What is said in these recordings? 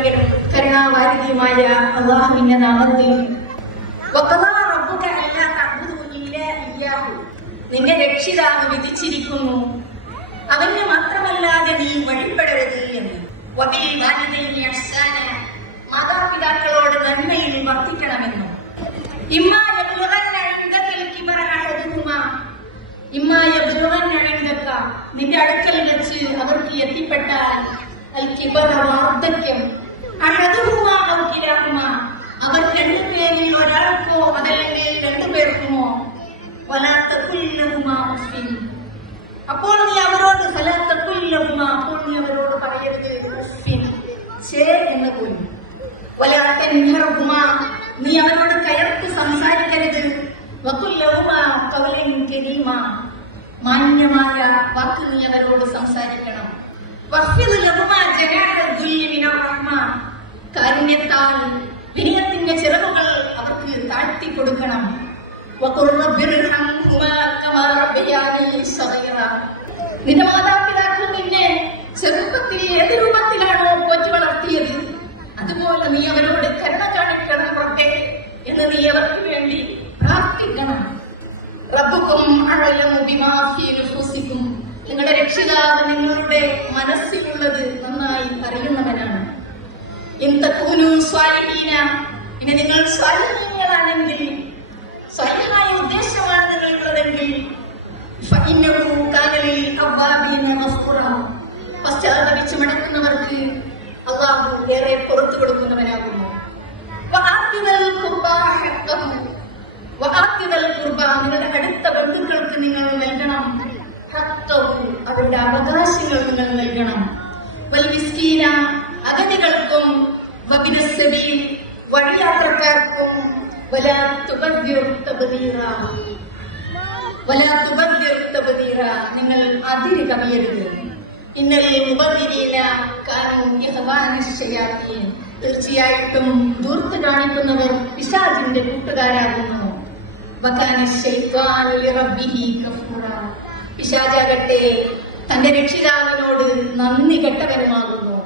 കാരുണ്യവാരികനും കരുണാവാരിധിയുമായ അല്ലാഹുവിന്റെ നാമത്തിൽ നിന്റെ രക്ഷിതാവ് വിധിച്ചിരിക്കുന്നു, അവന് മാത്രമല്ലാതെ നീ വഴിപ്പെടരുത് എന്ന്. മാതാപിതാക്കളോട് നന്മയിൽ വർത്തിക്കണമെന്നും. നിന്റെ അടുക്കൽ വെച്ച് അവർക്ക് എത്തിപ്പെട്ടാൽ വാർദ്ധക്യം അവർ രണ്ടുപേരിൽ ഒരാൾക്കോ അതല്ലെങ്കിൽ രണ്ടുപേർക്കുമോ അപ്പോൾ നീ അവരോട് പറയരുത് എന്ന് പോലും. നീ അവരോട് കയർത്ത് സംസാരിക്കരുത്. മാന്യമായ വാക്ക് നീ അവരോട് സംസാരിക്കണം. കാരുണ്യത്താൽ വിനയത്തിന്റെ ചിറകുകൾ അവർക്ക് താഴ്ത്തി കൊടുക്കണം. നിന്റെ മാതാപിതാക്കൾ നിന്നെ ചെറുപ്പത്തിൽ ഏത് രൂപത്തിലാണോ പോറ്റി വളർത്തിയത് അതുപോലെ നീ അവരോട് കരുണ കാണിക്കണം റബ്ബേ എന്ന് നീ അവർക്ക് വേണ്ടി പ്രാർത്ഥിക്കണം. റബ്ബുക്കും നിങ്ങളുടെ രക്ഷിതാവ് നിങ്ങളുടെ മനസ്സിലുള്ളത് നന്നായി അറിയുന്നവനാണ്. ഇനി നിങ്ങൾ സ്വാലിഹീങ്ങളാണെങ്കിൽ, സ്വൈഹായ ഉദ്ദേശമാണ് നിങ്ങൾക്കുള്ളതെങ്കിൽ പശ്ചാത്തപിച്ച് മടക്കുന്നവർക്ക് അള്ളാഹു ഏറെ പുറത്തു കൊടുക്കുന്നവനാകുന്നു. നിങ്ങളുടെ അടുത്ത ബന്ധുക്കൾക്ക് നിങ്ങൾ നൽകണം. അവരുടെ അവകാശങ്ങൾ നിങ്ങൾ നൽകണം. അഗതികൾക്കും വഴിയാത്രക്കാർക്കും നിങ്ങൾ അതിര് കവിയരുത്. തീർച്ചയായിട്ടും ദൂർത്ത് കാണിക്കുന്നവർ പിശാചിന്റെ കൂട്ടുകാരാകുന്നു. പിശാചാകട്ടെ തന്റെ രക്ഷിതാവിനോട് നന്ദി കെട്ടവരുമാകുന്നു.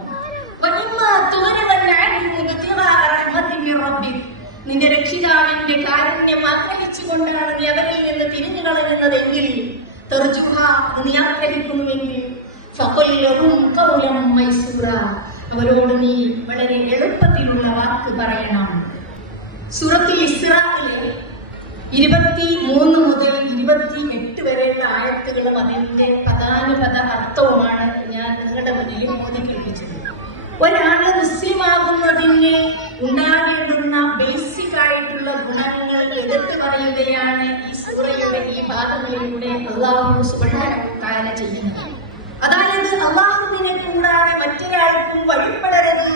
നിന്റെ രക്ഷിതാവിന്റെ കാരുണ്യം ആഗ്രഹിച്ചുകൊണ്ടാണ് നീ അവരിൽ നിന്ന് തിരിഞ്ഞു കളയുന്നതെങ്കിൽ, നീ ആഗ്രഹിക്കുന്നുവെങ്കിൽ അവരോട് നീ വളരെ എളുപ്പത്തിലുള്ള വാക്ക് പറയണം. സൂറത്തുൽ ഇസ്രായിലെ 23 മുതൽ 28 വരെയുള്ള ആയത്തുകളും അതിന്റെ പദാനുപദ അർത്ഥവുമാണ് ഞാൻ നിങ്ങളുടെ മുന്നിൽ മോദി കേൾപ്പിച്ചത്. ഒരാള് മുസ്ലിം ആകുന്നതിന് ഉണ്ടാകേണ്ടുന്ന ബേസിക് ആയിട്ടുള്ള ഗുണങ്ങൾ എടുത്തു പറയുകയാണ് ഈ സൂറയുടെ ഈ ഭാഗങ്ങളിലൂടെ അല്ലാഹു സുബ്ഹാനഹു വ തആല ചെയ്യുന്നത്. അതായത് അല്ലാഹുവിനെ കൂടാതെ മറ്റൊരാൾക്കും വഴിപ്പെടരുത്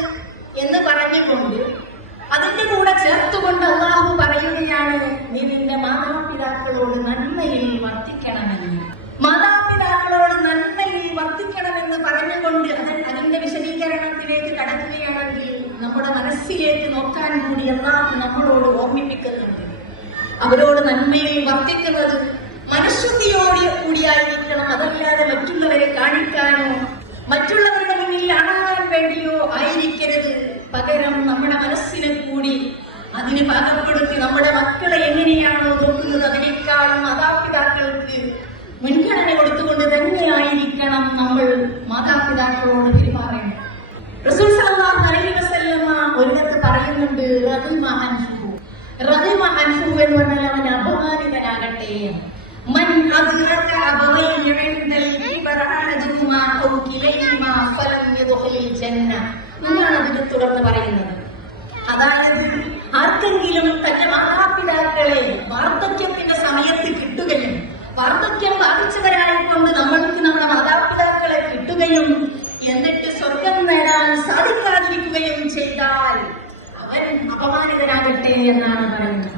എന്ന് പറഞ്ഞുകൊണ്ട് അതിന്റെ കൂടെ ചേർത്തുകൊണ്ട് അല്ലാഹു പറയുകയാണ്, നീ നിന്റെ മാതാപിതാക്കളോട് നന്മയിൽ വർത്തിക്കണമെന്ന്. മാതാപിതാക്കളോട് നന്മയിൽ വർത്തിക്കണമെന്ന് പറഞ്ഞുകൊണ്ട് അതിന്റെ വിശദീകരണത്തിലേക്ക് കടക്കുകയാണെങ്കിൽ നമ്മുടെ മനസ്സിലേക്ക് നോക്കാൻ കൂടി അല്ലാഹു നമ്മളോട് ഓർമ്മിപ്പിക്കുന്നുണ്ട്. അവരോട് നന്മയിൽ വർത്തിക്കുന്നത് മനഃശുദ്ധിയോട് കൂടിയായിരിക്കണം. അതല്ലാതെ മറ്റുള്ളവരെ കാണിക്കാനോ മറ്റുള്ളവരുടെ മുന്നിൽ അണങ്ങാൻ വേണ്ടിയോ ആയിരിക്കരുത്. പകരം നമ്മുടെ മനസ്സിനെ കൂടി അതിന് പാകപ്പെടുത്തി നമ്മുടെ മക്കളെ എങ്ങനെയാണോ നോക്കുന്നത് അതിനേക്കാളും മാതാപിതാക്കൾക്ക് മുൻഗണന കൊടുത്തുകൊണ്ട് തന്നെയായിരിക്കണം നമ്മൾ മാതാപിതാക്കളോട് പെരുമാറേണ്ടത്. റസൂൽ സല്ലല്ലാഹു അലൈഹി വസല്ലമ ഒരിടത്ത് പറയുന്നുണ്ട്, റഗിമ അൻഹു എന്ന് പറഞ്ഞാൽ അവൻ അപമാനിതനാകട്ടെ. മൻ അദ്റക അബവൈനി ഇൻദൽ കിബറ അഹദുഹുമാ ഔ കിലൈഹിമാ ഫലം യദ്ഖുലിൽ ജന്ന. എന്നാണ് അതിന് തുടർന്ന് പറയുന്നത്. അതായത് ആർക്കെങ്കിലും തന്റെ മാതാപിതാക്കളെ വാർദ്ധക്യത്തിന്റെ സമയത്ത് കിട്ടുകയും വാർദ്ധക്യം ബാധിച്ചവരായിക്കൊണ്ട് നമ്മൾക്ക് നമ്മുടെ മാതാപിതാക്കളെ കിട്ടുകയും എന്നിട്ട് സ്വർഗം നേടാൻ സാധിക്കാതിരിക്കുകയും ചെയ്താൽ അവൻ അപമാനിതനാകട്ടെ എന്നാണ് പറയുന്നത്.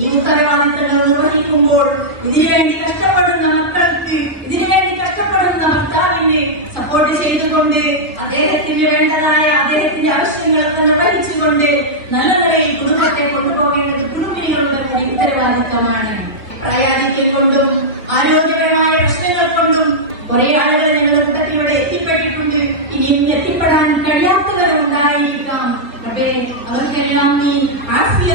ഈ ഉത്തരവാദിത്തങ്ങൾ നിർവഹിക്കുമ്പോൾ ഇതിനുവേണ്ടി കഷ്ടപ്പെടുന്ന മക്കൾക്ക്, ഇതിനുവേണ്ടി കഷ്ടപ്പെടുന്ന ഭർത്താവിനെ സപ്പോർട്ട് ചെയ്തുകൊണ്ട് അദ്ദേഹത്തിന് വേണ്ടതായ അദ്ദേഹത്തിന്റെ ആവശ്യങ്ങളൊക്കെ നിർവഹിച്ചുകൊണ്ട് നല്ല നിലയിൽ കുടുംബത്തെ കൊണ്ടുപോകേണ്ടത് കുടുംബിനികളുടെ ഉത്തരവാദിത്തമാണ്. പ്രയാണിക്കൊണ്ടും ആരോഗ്യപരമായ പ്രശ്നങ്ങൾ കൊണ്ടും കുറെ ആളുകൾ ഞങ്ങളുടെ കൂട്ടത്തിലൂടെ എത്തിപ്പെട്ടിട്ടുണ്ട്. ഇനിയും എത്തിപ്പെടാൻ കഴിയാത്തവരും ഉണ്ടായിരിക്കാം. Sabi, aവർക്കെല്ലാം നീ ആഫിയ